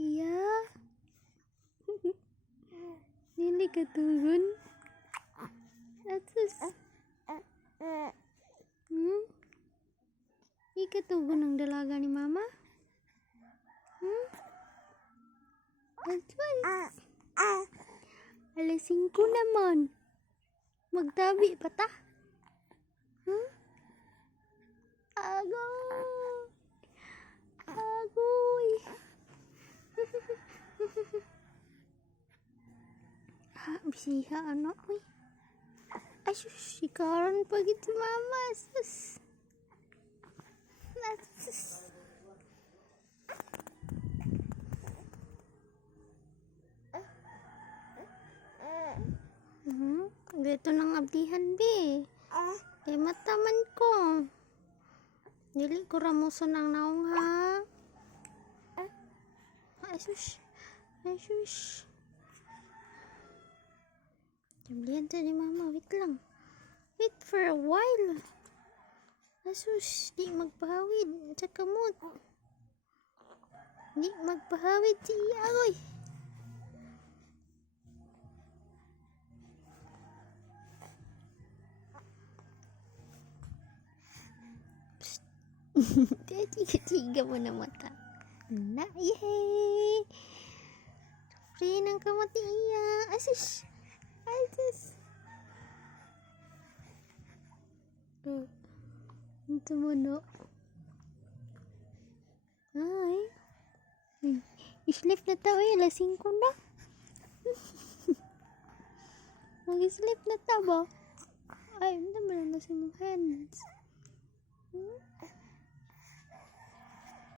Iya. Nili katugon. Atus. Ikatugon ang dalaga ni mama? Atus. Alas 5 naman. Magtabi pa ta? Agoy. Bisiha anak uy. Asus, sikaran pagi tu mama. Asus. Dito nang abdihan be. Kay mataman ko. Dili ko ramuson ang naong ha. Asus. Asus. Jamblihan ta ni mama. Wait lang. Wait for a while. Asus. Di magpahawid sa kamot. Di magpahawid si Agoy. Tiga-tiga mo na mata. Na, yay! Free ng kamot niya. Asus! Asus! Ito mo no. Ay. I-sleep na tao eh. Lasing ko na. Mag-sleep na tao ba? Ay, hindi naman ang lasing mo hands.